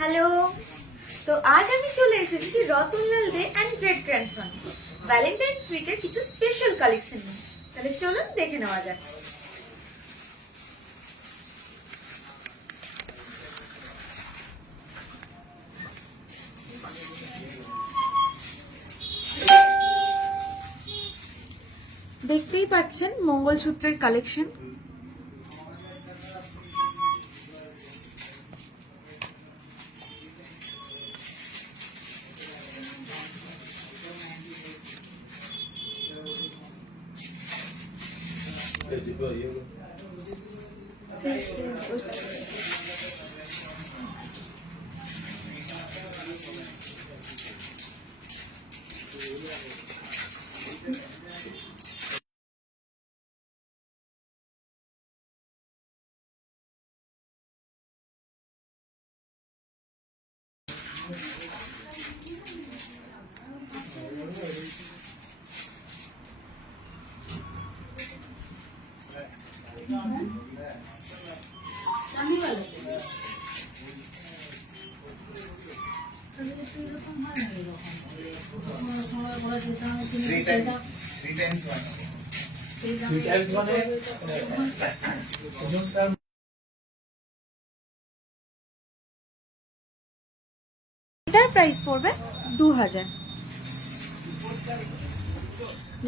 Hello, তো আজ আমি চলে এসেছি রতনলাল দে অ্যান্ড গ্রেট গ্র্যান্ডসন ভ্যালেন্টাইন্স উইকের কিছু স্পেশাল কালেকশন নিয়ে। তাহলে চলুন দেখে নেওয়া যাক। দেখতেই পাচ্ছেন মঙ্গলসূত্রের কালেকশন। এটার প্রাইস পড়বে 2000।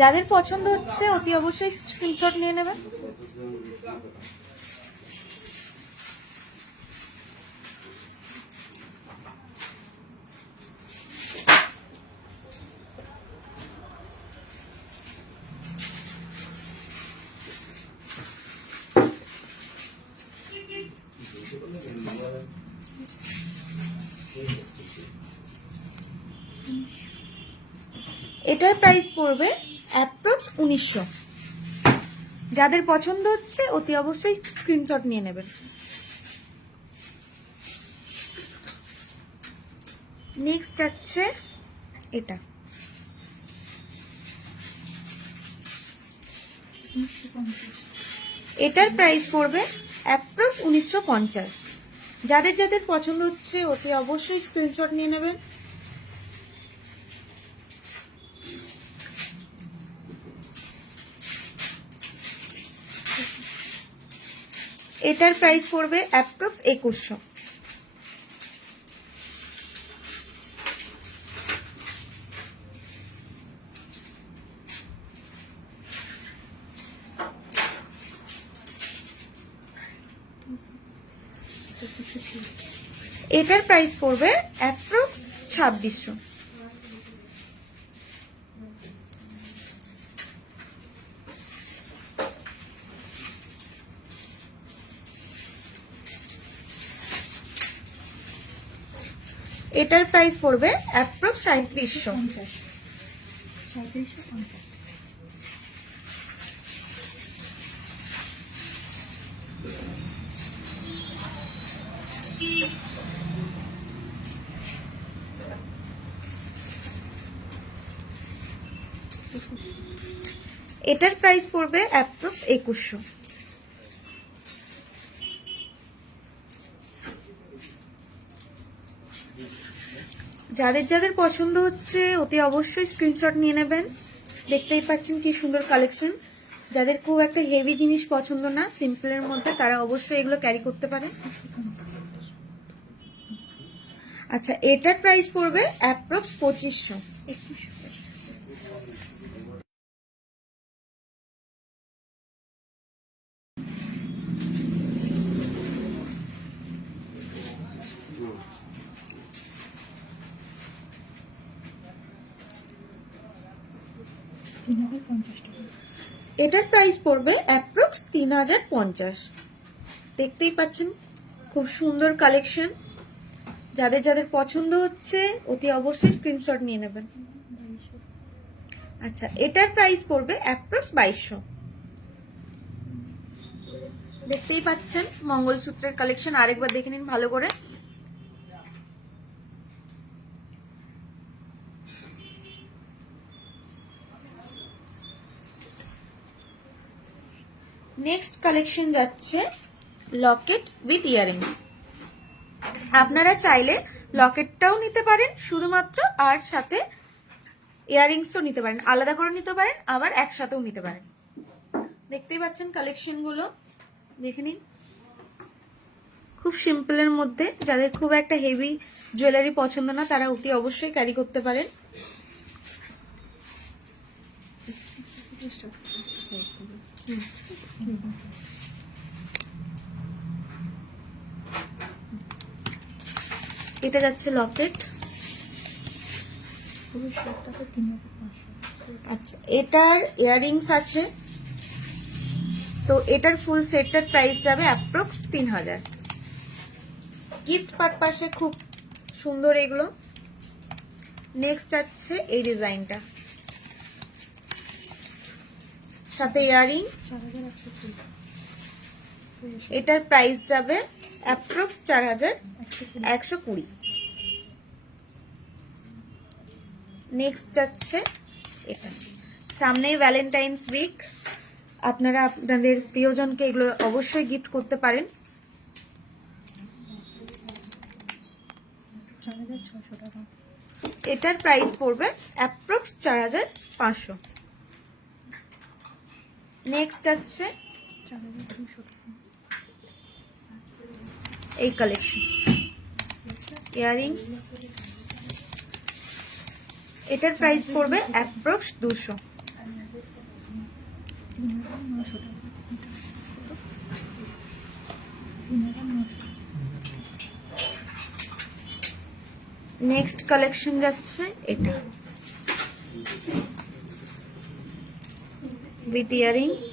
যাদের পছন্দ হচ্ছে অতি অবশ্যই স্ক্রিনশট নিয়ে নেবেন। এটার প্রাইস পড়বে অ্যাপ্রক্স 1900। যাদের পছন্দ হচ্ছে অতি অবশ্যই স্ক্রিনশট নিয়ে নেবেন। নেক্সট আছে এটা, এটার প্রাইস পড়বে অ্যাপ্রক্স 1950। যাদের যাদের পছন্দ হচ্ছে অতি অবশ্যই স্ক্রিনশট নিয়ে নেবেন। এটার প্রাইস পড়বে অ্যাপ্রক্স 2100। এটার প্রাইস পড়বে অ্যাপ্রক্স 2600। এটার প্রাইস পড়বে অ্যাপ্রক্স 3700। এটার প্রাইস পড়বে অ্যাপ্রক্স 2100। যাদের যাদের পছন্দ হচ্ছে অতি অবশ্যই স্ক্রিনশট নিয়ে নেবেন। দেখতেই পাচ্ছেন কি সুন্দর কালেকশন। যাদের খুব একটা হেভি জিনিস পছন্দ না, সিম্পলের মধ্যে, তারা অবশ্যই এগুলো ক্যারি করতে পারে। আচ্ছা, এটার প্রাইস পড়বে অ্যাপ্রক্স 2500। এটার প্রাইস পড়বে অ্যাপ্রক্স 3050। দেখতেই পাচ্ছেন খুব সুন্দর কালেকশন। যাদের যাদের পছন্দ হচ্ছে অতি অবশ্যই স্ক্রিনশট নিয়ে নেবেন। আচ্ছা, এটার প্রাইস পড়বে অ্যাপ্রক্স 2200। দেখতেই পাচ্ছেন মঙ্গলসূত্রের কালেকশন। আরেকবার দেখে নিন ভালো করে। নেক্সট কালেকশন যাচ্ছে লকেট উইথ ইয়ারিংস। আপনারা চাইলে লকেটটাও নিতে পারেন শুধুমাত্র, আর সাথে ইয়াররিংসও নিতে পারেন, আলাদা করে নিতে পারেন, আবার একসাথেও নিতে পারেন। দেখতেই পাচ্ছেন কালেকশন গুলো, দেখে নিন। খুব সিম্পলের মধ্যে, যাদের খুব একটা হেভি জুয়েলারি পছন্দ না তারা অতি অবশ্যই ক্যারি করতে পারেন। এটা যাচ্ছে লকেট। আচ্ছা, এটার ইয়াররিংস আছে, তো এটার ফুল সেটটার প্রাইস যাবে অ্যাপ্রক্স 3000। গিফট পারপাসে খুব সুন্দর এগুলো। নেক্সট আছে এই ডিজাইনটা, সাথে ইয়াররিংস। এটার প্রাইস যাবে অ্যাপ্রক্স 4120। নেক্সট যাচ্ছে এটা, সামনেই ভ্যালেন্টাইন্স উইক, আপনারা আপনাদের প্রিয়জনকে এগুলো অবশ্যই গিফট করতে পারেন। 4600 টাকা। এটার প্রাইস পড়বে অ্যাপ্রক্স 4500। নেক্সট যাচ্ছে এই কালেকশন, ইয়াররিংস। এটার প্রাইস পড়বে অ্যাপ্রক্স 200। নেক্সট কালেকশন যাচ্ছে এটা, উইথ ইয়াররিংস।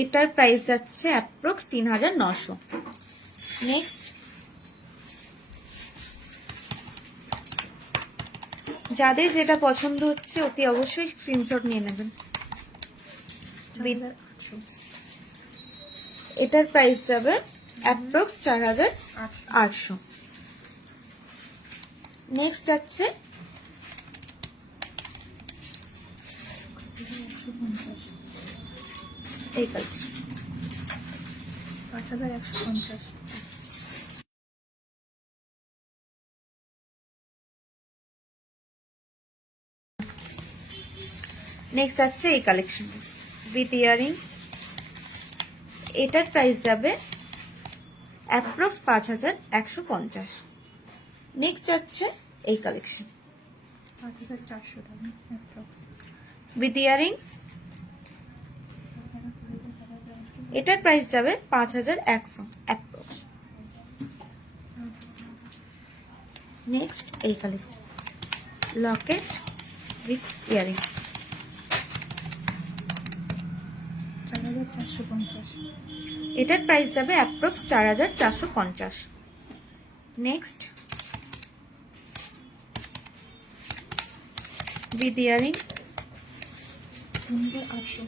এটার প্রাইস যাচ্ছে অ্যাপ্রক্স 3900। নেক্সট, যাদের যেটা পছন্দ হচ্ছে অতি অবশ্যই স্ক্রিনশট নিয়ে নেবেন। এটার প্রাইস যাবে অ্যাপ্রক্স 4800। নেক্সট যাচ্ছে এই কালেকশন, 5150। নেক্সট যাচ্ছে এই কালেকশন উইথ ইয়াররিং। এটার প্রাইস যাবে অ্যাপ্রক্স 5150। নেক্সট যাচ্ছে এই কালেকশন 5400 টাকা অ্যাপ্রক্স উইথ ইয়াররিংস। এটার প্রাইস যাবে 5100 অ্যাপ্রক্স। নেক্সট এই কালেকশন লকেট উইথ ইয়াররিং, 4450। এটার প্রাইস যাবে অ্যাপ্রক্স 4450। Next with earring 3800।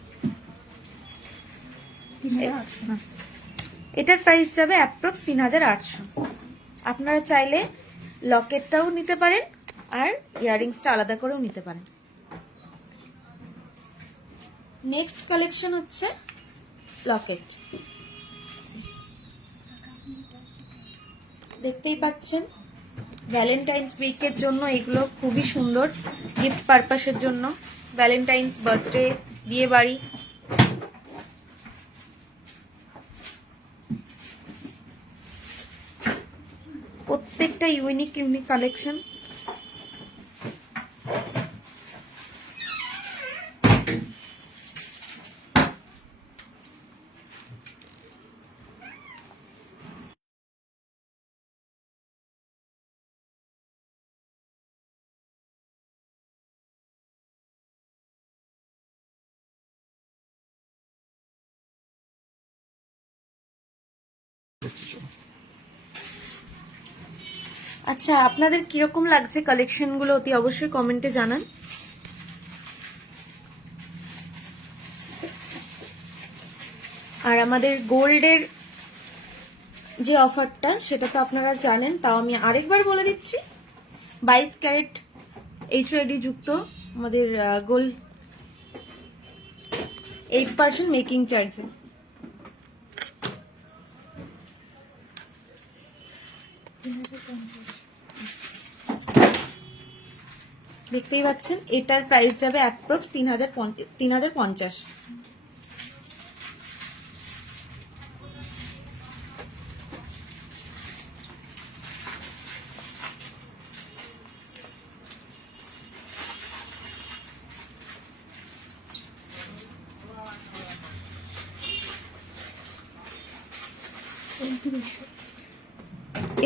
এটার প্রাইস যাবে অ্যাপ্রক্স 3800। আপনারা চাইলে লকেটটাও নিতে পারেন আর ইয়াররিংসটা আলাদা করেও নিতে পারেন। নেক্সট কালেকশন হচ্ছে লকেট, দেখতেই পাচ্ছেন ভ্যালেন্টাইন্স উইকের জন্য এগুলো খুবই সুন্দর, গিফট পারপাসের জন্য, ভ্যালেন্টাইন্স, বার্থডে, বিয়ে বাড়ি। প্রত্যেকটা ইউনিক ইউনিক কালেকশন। আচ্ছা, আপনাদের কিরকম লাগছে কালেকশনগুলো অতি অবশ্যই কমেন্টে জানান। আর আমাদের গোল্ডের যে অফারটা সেটা তো আপনারা জানেন, তাও আমি আরেকবার বলে দিচ্ছি। 22 ক্যারেট HUID যুক্ত আমাদের গোল্ড 8% মেকিং চার্জে দেখতেই পাচ্ছেন এটার প্রাইস যাবে অ্যাপ্রক্স 3050।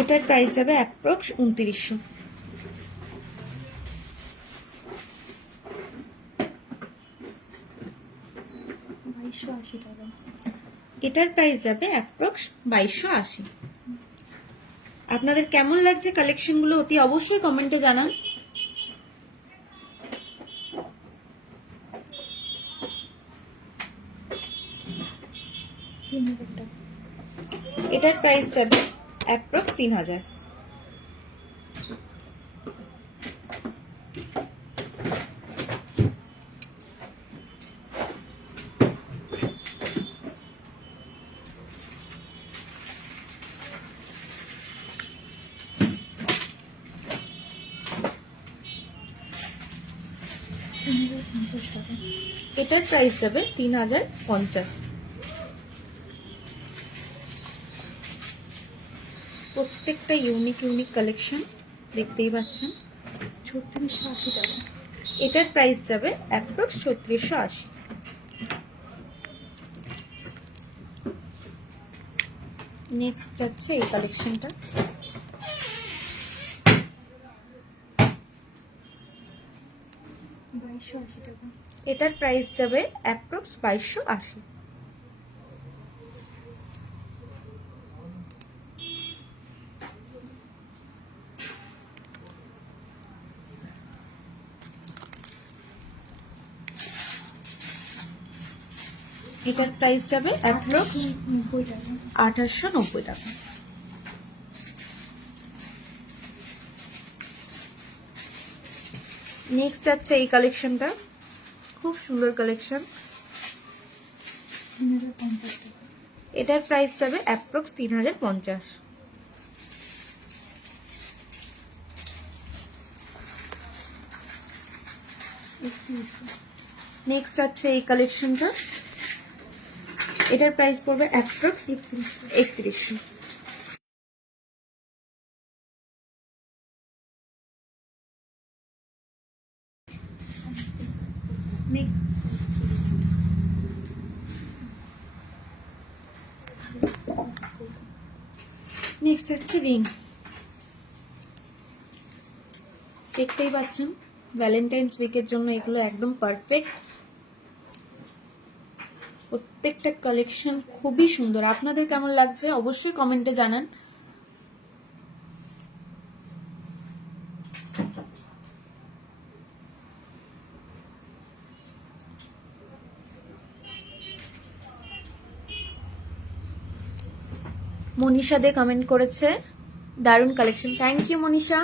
এটার প্রাইস যাবে অ্যাপ্রক্স 2900। এটার প্রাইস যাবে অ্যাপ্রক্স 2280। আপনাদের কেমন লাগছে কালেকশনগুলো অতি অবশ্যই কমেন্টে জানান। এটার প্রাইস যাবে অ্যাপ্রক্স 3000। এটার প্রাইস যাবে 3050। প্রত্যেকটা ইউনিক কালেকশন দেখতেই পাচ্ছেন। 3680 টাকা। এটার প্রাইস যাবে অ্যাপ্রক্স 3680। নেক্সট যাচ্ছে এই কালেকশনটা। এটার প্রাইস যাবে অ্যাপ্রক্স 2280। এটার প্রাইস যাবে অ্যাপ্রক্স 2890 টাকা। নেক্সট যাচ্ছে এই কালেকশনটা, খুব সুন্দর কালেকশন। এটার প্রাইস যাবে অ্যাপ্রক্স 3050। নেক্সট যাচ্ছে এই কালেকশনটা, এটার প্রাইস পড়বে অ্যাপ্রক্স 3100। নেক্সট হচ্ছে রিং। দেখতেই পাচ্ছেন ভ্যালেন্টাইন্স উইকের জন্য এগুলো একদম পারফেক্ট। প্রত্যেকটা কালেকশন খুবই সুন্দর। আপনাদের কেমন লাগছে অবশ্যই কমেন্টে জানান। মনীষা দে কমেন্ট করেছে দারুণ কালেকশন। Thank you Manisha.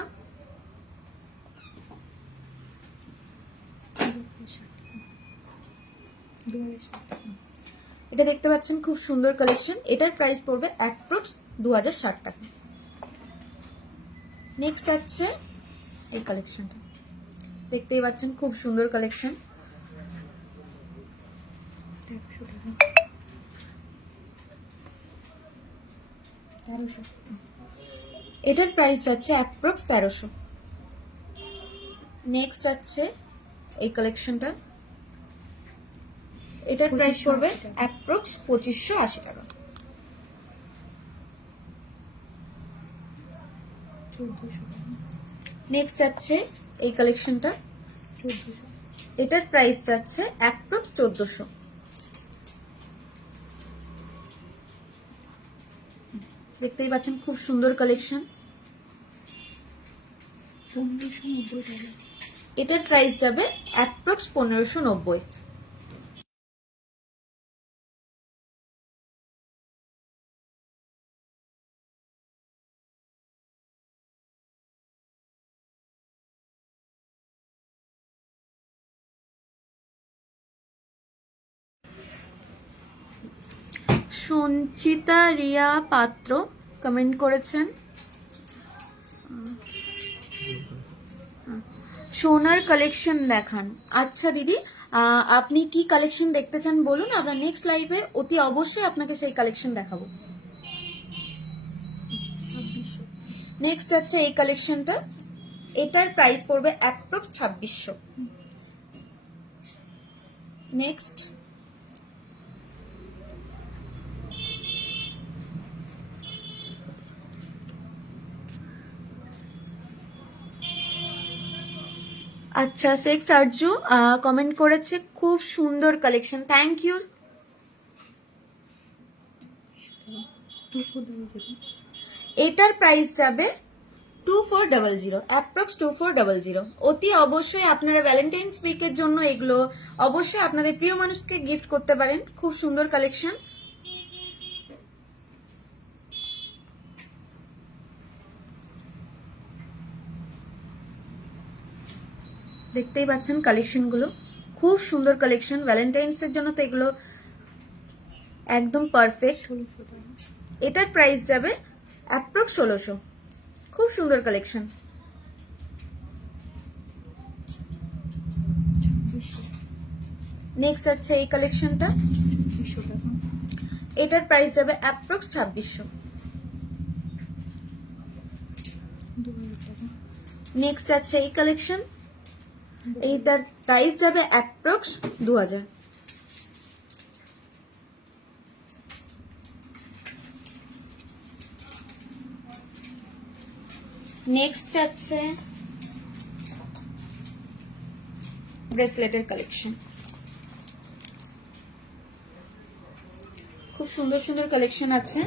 এটা দেখতে পাচ্ছেন খুব সুন্দর কালেকশন। এটার প্রাইস পড়বে অ্যাপ্রক্স 2060 টাকা। নেক্সট আছে এই কালেকশনটা, দেখতেই পাচ্ছেন খুব সুন্দর কালেকশন। এটার প্রাইস যাচ্ছে অ্যাপ্রক্স 1300। নেক্সট আছে এই কালেকশনটা, এটার প্রাইস পড়বে অ্যাপ্রক্স 2580 টাকা। নেক্সট যাচ্ছে এই কালেকশনটা, এটার প্রাইস যাচ্ছে অ্যাপ্রক্স 1400। দেখতেই পাচ্ছেন খুব সুন্দর কালেকশন। এটার প্রাইস যাবে অ্যাপ্রক্স 1590। সঞ্চিতা রিয়া পাত্র কমেন্ট করেছেন সোনার কালেকশন দেখান। আচ্ছা দিদি, আপনি কি কালেকশন দেখতে চান বলুন, আমরা নেক্সট লাইভে অতি অবশ্যই আপনাকে সেই কালেকশন দেখাবো। নেক্সট আছে এই কালেকশনটা, এটার প্রাইস পড়বে অ্যাপ্রক্স 2600। নেক্সট আচ্ছা, শেখ সার্জু কমেন্ট করেছে খুব সুন্দর কালেকশন, থ্যাংক ইউ। এটার প্রাইস যাবে 2400, অ্যাপ্রক্স 2400। অতি অবশ্যই আপনারা ভ্যালেন্টাইন্স উইকের জন্য এগুলো অবশ্যই আপনাদের প্রিয় মানুষকে গিফট করতে পারেন। খুব সুন্দর কালেকশন। দেখতেই পাচ্ছেন কালেকশনগুলো, খুব সুন্দর কালেকশন। ভ্যালেন্টাইন্স এর জন্য তো এগুলো একদম পারফেক্ট। এটার প্রাইস যাবে অ্যাপ্রক্স 1600। খুব সুন্দর কালেকশন। নেক্সট আছে এই কালেকশনটা, এটার প্রাইস যাবে অ্যাপ্রক্স 2600। নেক্সট আছে এই কালেকশন, এইটার প্রাইস যাবে অ্যাপ্রক্স 2000। নেক্সট আছে ব্রেসলেটের কালেকশন, খুব সুন্দর সুন্দর কালেকশন আছে।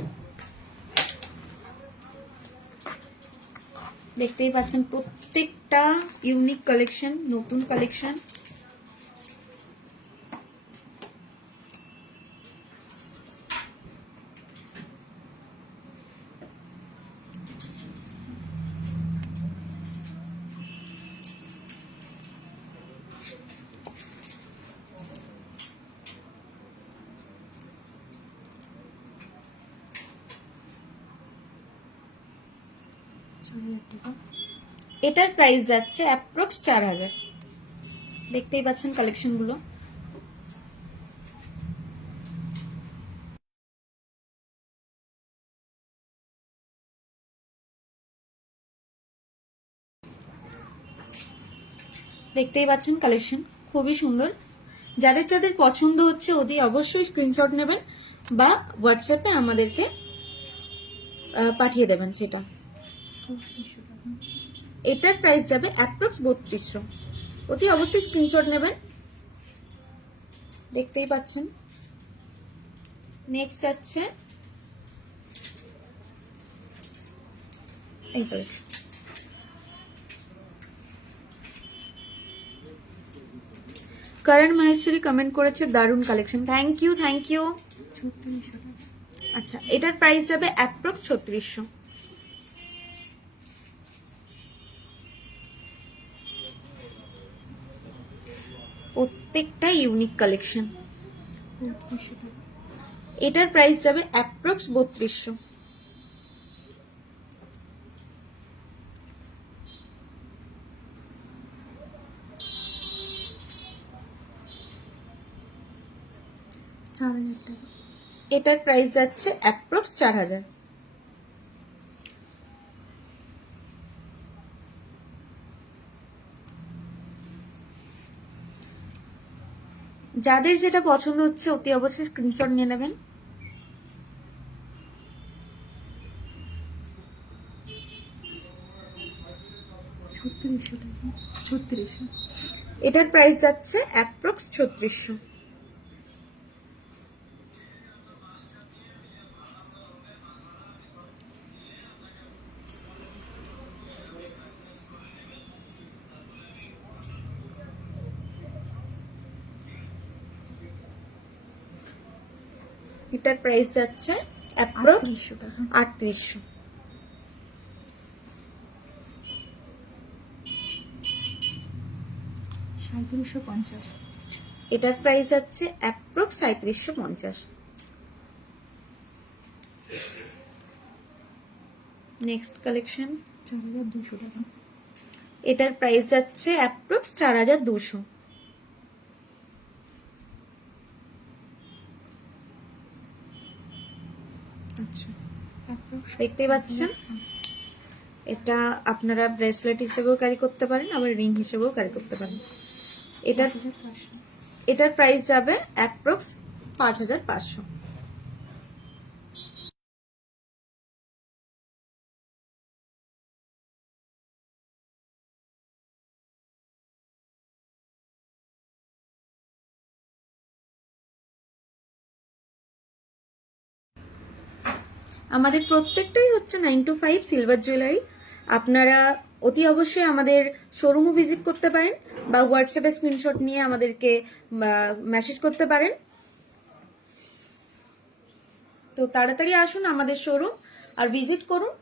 দেখতেই পাচ্ছেন প্রত্যেকটা ইউনিক কালেকশন, নতুন কালেকশন। এটার প্রাইস যাচ্ছে অ্যাপ্রক্স 4000। দেখতেই পাচ্ছেন কালেকশনগুলো। দেখতেই পাচ্ছেন কালেকশন খুবই সুন্দর। যাদের যাদের পছন্দ হচ্ছে অতি অবশ্যই স্ক্রিনশট নেবেন বা হোয়াটসঅ্যাপে আমাদেরকে পাঠিয়ে দেবেন সেটা। এটার প্রাইস যাবে অ্যাপ্রক্স 3200। অতি অবশ্যই স্ক্রিনশট নেবেন। দেখতেই পাচ্ছেন। নেক্সট আছে এই কালেকশন, করণ মাহেশ্বরী কমেন্ট করেছে দারুণ collection, thank you thank you. আচ্ছা, এটার প্রাইস যাবে অ্যাপ্রক্স 3600। প্রত্যেকটা ইউনিক কালেকশন। এটার প্রাইস যাবে অ্যাপ্রক্স 3200। এটার প্রাইস যাচ্ছে অ্যাপ্রক্স 4000। যাদের যেটা পছন্দ হচ্ছে অতি অবশ্যই স্ক্রিনশট নিয়ে নেবেন। এটার প্রাইস যাচ্ছে অ্যাপ্রক্স 3600। এটার প্রাইস যাচ্ছে অ্যাপ্রক্স 3800। এটার প্রাইস যাচ্ছে অ্যাপ্রক্স 3750। নেক্সট কালেকশন, 4200 টাকা। এটার প্রাইস যাচ্ছে অ্যাপ্রক্স 4200। আচ্ছা, দেখতেই পাচ্ছেন, এটা আপনারা ব্রেসলেট হিসেবেও ক্যারি করতে পারেন, আবার রিং হিসেবেও ক্যারি করতে পারেন। এটার প্রাইস যাবে অ্যাপ্রক্স 5500। আমাদের প্রত্যেকটাই হচ্ছে 9 to 5 সিলভার জুয়েলারি। আপনারা অতি অবশ্যই আমাদের শোরুমও ভিজিট করতে পারেন বা হোয়াটসঅ্যাপে স্ক্রিনশট নিয়ে আমাদেরকে মেসেজ করতে পারেন। তো তাড়াতাড়ি আসুন আমাদের শোরুম আর ভিজিট করুন।